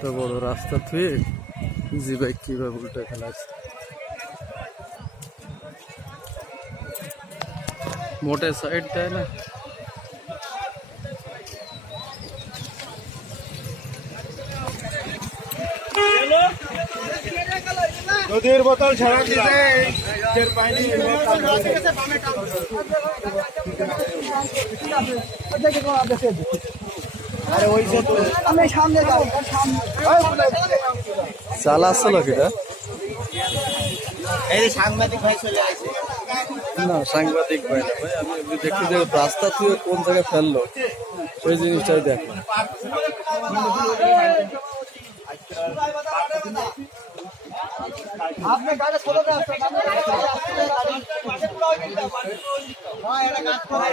তো বড় রাস্তা থুয়ে ইজি বাইক কিভাবে উল্টে ফেলাচ্ছে। মোটে সাইড দেয় না। দুধের বোতল ছাড়া দিতে পাইনি। আরে ওই যে আমি সামনে যাও, চালা আসছিল কিটা? এই সাংবাদিক ভাই চলে আসে। না সাংবাদিক ভাই না ভাই, আমি দেখি যে রাস্তা থেকে কোন জায়গায় ফেললো সেই জিনিসটাই দেখো। আপনি গাড়ি খোলো না, এটা কাজ করে।